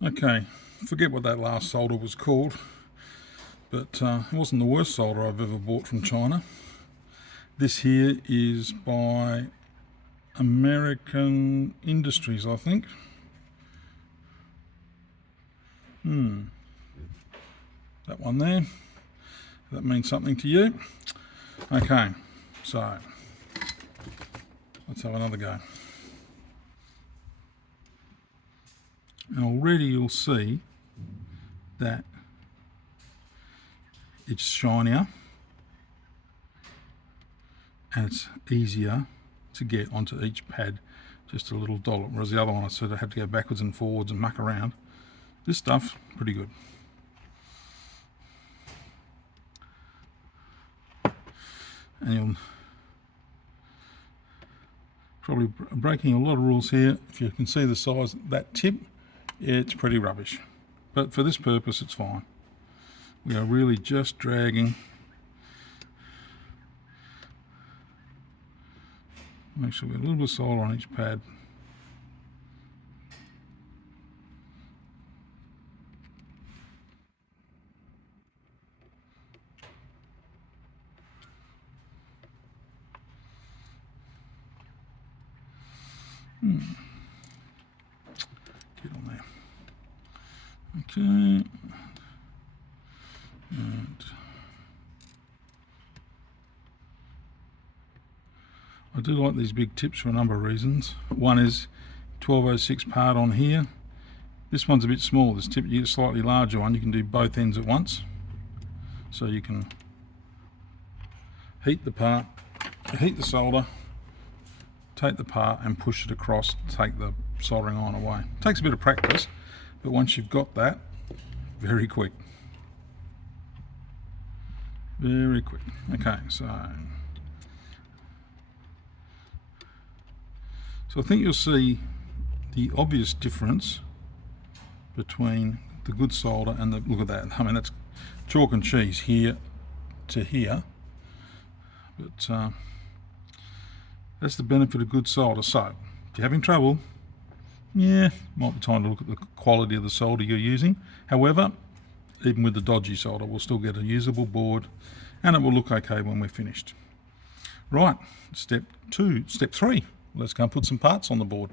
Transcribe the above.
Okay, forget what that last solder was called, but it wasn't the worst solder I've ever bought from China. This here is by American Industries, I think. That one there. That means something to you. Okay, so let's have another go. And already you'll see that it's shinier and it's easier to get onto each pad, just a little dollop, whereas the other one I sort of had to go backwards and forwards and muck around. This stuff, pretty good. And you'll probably breaking a lot of rules here. If you can see the size of that tip, it's pretty rubbish, but for this purpose it's fine. We are really just dragging. Make sure we get a little bit of solder on each pad. Get on there. Okay. And I do like these big tips for a number of reasons. One is 1206 part on here. This one's a bit small, this tip. You get a slightly larger one, you can do both ends at once. So you can heat the part, heat the solder, take the part and push it across to take the soldering iron away. It takes a bit of practice, but once you've got that, very quick. Very quick. Okay, so I think you'll see the obvious difference between the good solder and the, look at that, I mean that's chalk and cheese here to here, but that's the benefit of good solder. So if you're having trouble, yeah, might be time to look at the quality of the solder you're using. However, even with the dodgy solder, we'll still get a usable board and it will look okay when we're finished. Right, step 3, let's go and put some parts on the board.